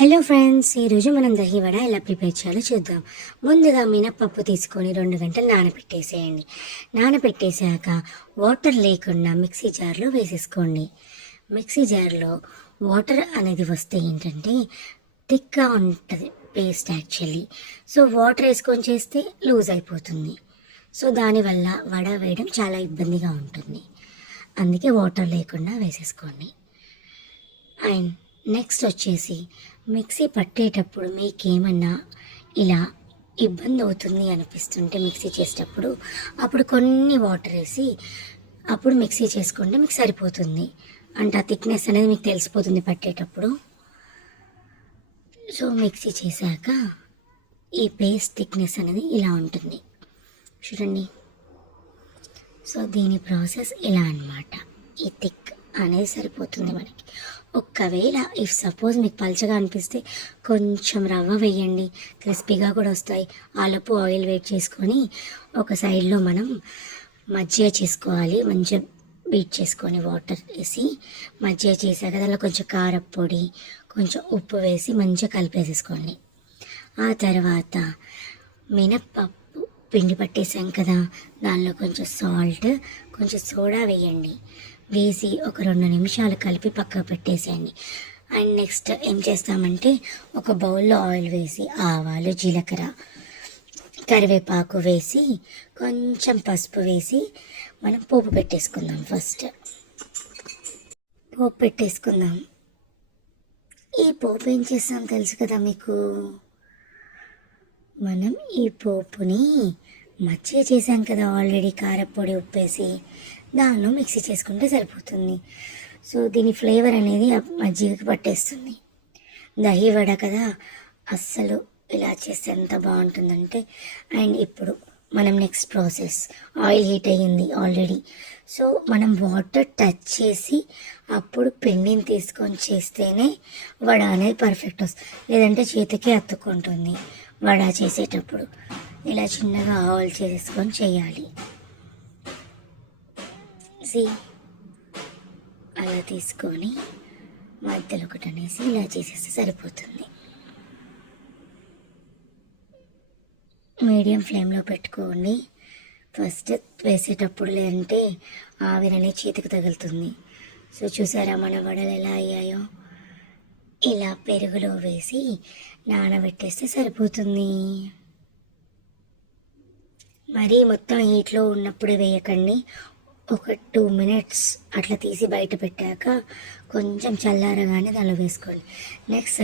Hello friends, ఈరోజు మనం దహి వడ ఎలా ప్రిపేర్ చేయాలో చూద్దాం. ముందుగా మినప్పప్పు తీసుకొని 2 గంటలు నానబెట్టేసేయండి. నానబెట్టేసాక వాటర్ లేకుండా మిక్సీ జార్లో వేసేసుకోండి. మిక్సీ జార్లో వాటర్ అనేది వస్తే ఏంటంటే థిక్గా ఉంటుంది పేస్ట్ యాక్చువల్లీ. సో వాటర్ వేసుకొని చేస్తే లూజ్ అయిపోతుంది. సో దానివల్ల వడ వేయడం చాలా ఇబ్బందిగా ఉంటుంది. అందుకే వాటర్ లేకుండా వేసేసుకోండి. అండ్ నెక్స్ట్ వచ్చేసి మిక్సీ పట్టేటప్పుడు మీకేమన్నా ఇలా ఇబ్బంది అవుతుంది అనిపిస్తుంటే మిక్సీ చేసేటప్పుడు అప్పుడు కొన్ని వాటర్ వేసి అప్పుడు మిక్సీ చేసుకుంటే మీకు సరిపోతుంది. అంటే ఆ థిక్నెస్ అనేది మీకు తెలిసిపోతుంది పట్టేటప్పుడు. సో మిక్సీ చేశాక ఈ పేస్ట్ థిక్నెస్ అనేది ఇలా ఉంటుంది చూడండి. సో దీని ప్రాసెస్ ఇలా అన్నమాట. ఈ థిక్ అనేది సరిపోతుంది మనకి. ఒక్కవేళ ఇఫ్ సపోజ్ మీకు పల్చగా అనిపిస్తే కొంచెం రవ్వ వేయండి, క్రిస్పీగా కూడా వస్తాయి. ఆలోపు ఆయిల్ వేట్ చేసుకొని ఒక సైడ్లో మనం మజ్జిగ చేసుకోవాలి. మంచిగా బీట్ చేసుకొని వాటర్ వేసి మజ్జిగ చేసాక దానిలో కొంచెం కారప్పొడి, కొంచెం ఉప్పు వేసి మంచిగా కలిపేసేసుకోండి. ఆ తర్వాత మినప్పప్పు పిండి పట్టేసాం కదా, దానిలో కొంచెం సాల్ట్, కొంచెం సోడా వేయండి. వేసి ఒక 2 నిమిషాలు కలిపి పక్కకు పెట్టేసేయండి. అండ్ నెక్స్ట్ ఏం చేస్తామంటే ఒక బౌల్లో ఆయిల్ వేసి ఆవాలు, జీలకర్ర, కరివేపాకు వేసి కొంచెం పసుపు వేసి మనం పోపు పెట్టేసుకుందాం. ఫస్ట్ పోపు పెట్టేసుకుందాం. ఈ పోపు ఏం చేస్తాం తెలుసు కదా మీకు. మనం ఈ పోపుని మజ్జిగ చేసాం కదా ఆల్రెడీ, కారపొడి ఉప్పేసి దానిలో మిక్సీ చేసుకుంటే సరిపోతుంది. సో దీని ఫ్లేవర్ అనేది మజ్జిగకి పట్టేస్తుంది. దహి వడ కదా, అస్సలు ఇలా చేస్తే ఎంత బాగుంటుందంటే. అండ్ ఇప్పుడు మనం నెక్స్ట్ ప్రాసెస్, ఆయిల్ హీట్ అయ్యింది ఆల్రెడీ. సో మనం వాటర్ టచ్ చేసి అప్పుడు పిండిని తీసుకొని చేస్తేనే వడ అనేది పర్ఫెక్ట్ వస్తుంది. లేదంటే చేతికి అతుక్కుంటుంది వడ చేసేటప్పుడు. ఇలా చిన్నగా ఆయిల్ చేసేసుకొని చేయాలి. అలా తీసుకొని మధ్యలో ఒకటి అనేసి ఇలా చేసేస్తే సరిపోతుంది. మీడియం ఫ్లేమ్లో పెట్టుకోండి ఫస్ట్ వేసేటప్పుడు, లేదంటే ఆవిరనే చేతికి తగులుతుంది. సో చూసారా మన వడలు ఎలా అయ్యాయో. ఇలా పెరుగులో వేసి నానబెట్టేస్తే సరిపోతుంది. మరీ మొత్తం హీట్లో ఉన్నప్పుడు వేయకండి. ఒక 2 మినిట్స్ అట్లా తీసి బయట పెట్టాక కొంచెం చల్లారగానే దానిలో వేసుకోండి. నెక్స్ట్